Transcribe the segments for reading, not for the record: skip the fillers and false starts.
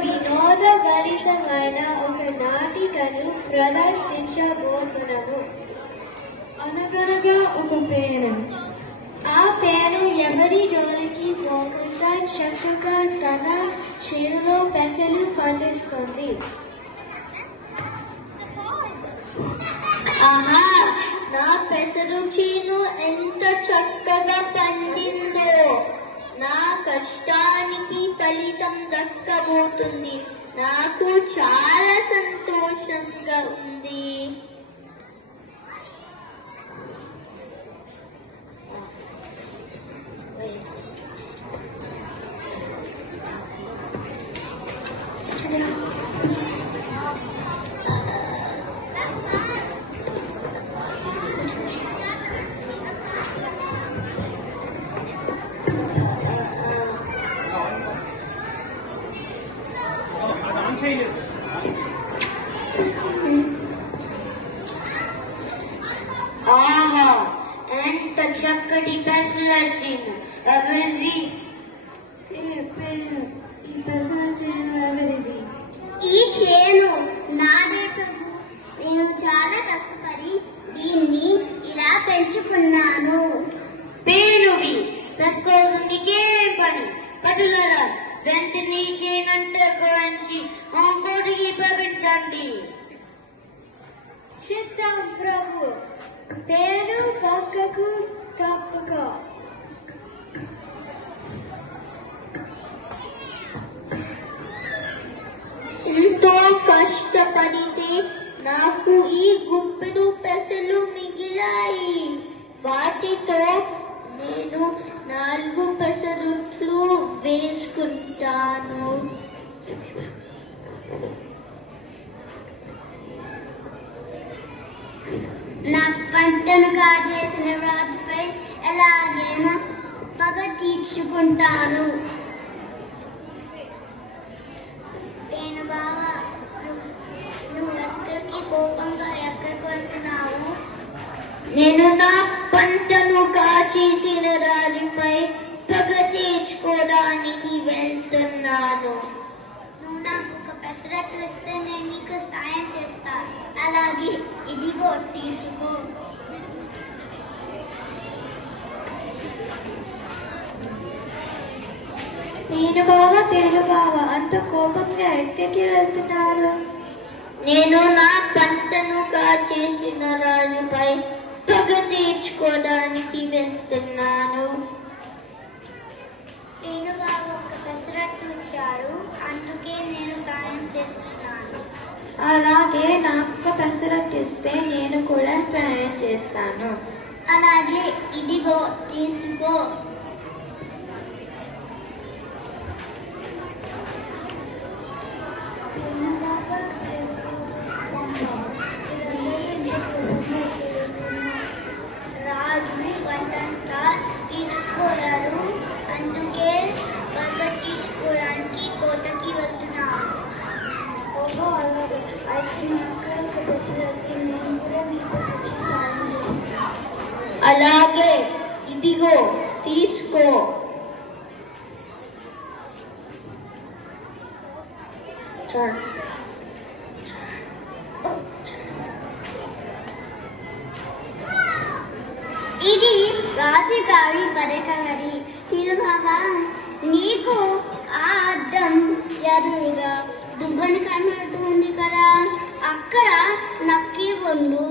వినోదభరితమైన ఒక నాటికను ప్రదర్శించబోతున్నాము. అనగనగా ఒక పేను. ఆ పేను ఎవరి జోలికి పోకుండా చక్కగా తన చేనులో పెసలు పండిస్తుంది. ఆహా, నా పెసరు చేను ఎంత చక్కగా పండిందో! నా కష్టానికి ఫలితం దక్కబోతుంది. నాకు చాలా సంతోషంగా ఉంది. ఆహా, ఎంత చక్కటి పెసల చేను! ఎవరిది? ఈ పెసల చేను ఎవరిది? ఈ చేను నాదే ప్రభు. నేను చాలా కష్టపడి దీన్ని ఇలా పెంచుకున్నాను. పేరువి పెసుకోవడానికే పని. పటులరా, వెంటనే చేనంత గురించి ఇంకోటికి పంపించండి. సిద్ధం ప్రభు. పేరు పక్కకు తప్పుకో. ఎంతో కష్టపడితే నాకు ఈ గుప్పెడు పెసలు మిగిలాయి. వాటితో నేను 4 పెసరట్లు వేసుకుంటాను. నా పంటను కాజేసిన రాజుపై ఎలాగైనా పగ తీర్చుకుంటాను. నేను బాగా నువ్వు ఎక్కడికి కోపంగా ఎక్కడికి వెళ్తున్నావు? నేను నా పంటను కాచేసిన రాజుపై పగ తీర్చుకోవడానికి వెళ్తున్నాను. నువ్వు నాకు ఒక పెసరట్టు ఇస్తే నేను నీకు సాయం చేస్తాను. అలాగే, ఇదిగో తీసుకో. నేను బాగా తేలు బావా, అంత కోపంగా ఎక్కడికి వెళ్తున్నారు? నేను నా పంటను కాచేసిన రాజుపై పగ తీర్చుకోవడానికి వెళ్తున్నాను. నేను బాగా ఒక పెసరట్టు ఇచ్చారు, అందుకే నేను సాయం చేస్తున్నాను. అలాగే, నాకు పెసరట్టు ఇస్తే నేను కూడా సాయం చేస్తాను. అలాగే, ఇదిగో తీసుకో. రాజు పంటంతా తీసుకోలేరు, అందుకే పగ తీసుకోవడానికి కోటకి వెళ్తున్నారు. ఓహో, అలాగే. అయితే అక్కడ ఒక పెసరట్టు నేను కూడా మీతో వచ్చి సాయం చేస్తాను. అలాగే, ఇదిగో తీసుకో. ఇది రాజుగారి పథకగడి. తిరుబాబా, నీకు ఆ అద్దం ఎదురుగా దుబ్బని కన్నట్టు ఉంది కదా, అక్కడ నక్కి ఉండు.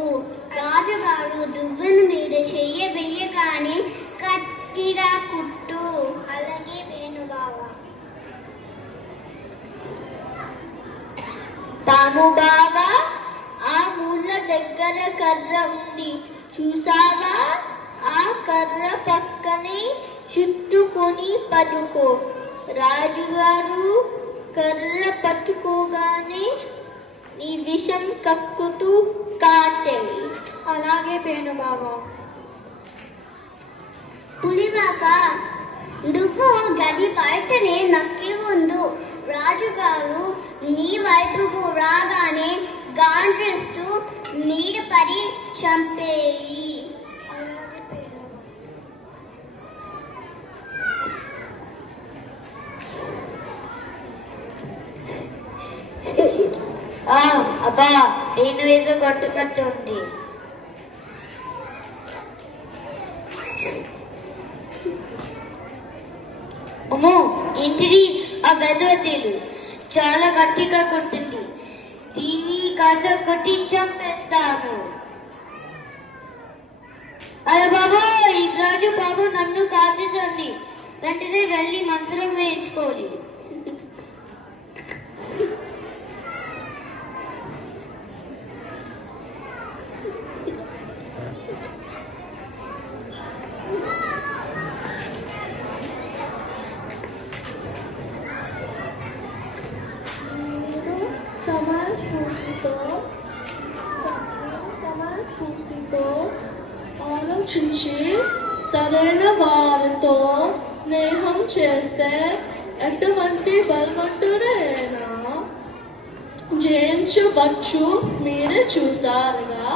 రాజుగారు దువ్వెన మీద చెయ్య వెయ్యగానే గట్టిగా కుట్టు. అలాగే వేణుబాబా. తాము బావా, ఆ మూల దగ్గర కర్ర ఉంది, చూసావా? ఆ కర్ర పక్కనే చుట్టుకొని పడుకో. రాజుగారు కర్ర పట్టుకోగానే నీ విషం కక్కుతూ కాటేయి. అలాగే పేను బావా. పులిబాబా, నువ్వు గది బయటనే నక్కి ఉండు. రాజుగారు నీ వైపుకు రాగానే గాండ్రిస్తూ మీద పడి చంపేయి. అబ్బా నేను వేసో కొట్టున్నట్టుంది. అమ్మో ఏంటిది? ఆ వెదవతీలు చాలా గట్టిగా కొట్టింది. దీన్ని కథ కొట్టి చంపేస్తాను. అరే బాబు ఈ రాజు బాబు నన్ను కాచేసండి. వెంటనే వెళ్ళి మంత్రం వేయించుకోవాలి. సమాస్ఫూర్తితో ఆలోచించి సరైన వారితో స్నేహం చేస్తే ఎటువంటి బలవంతుడైనా జయించవచ్చు. మీరే చూసారుగా.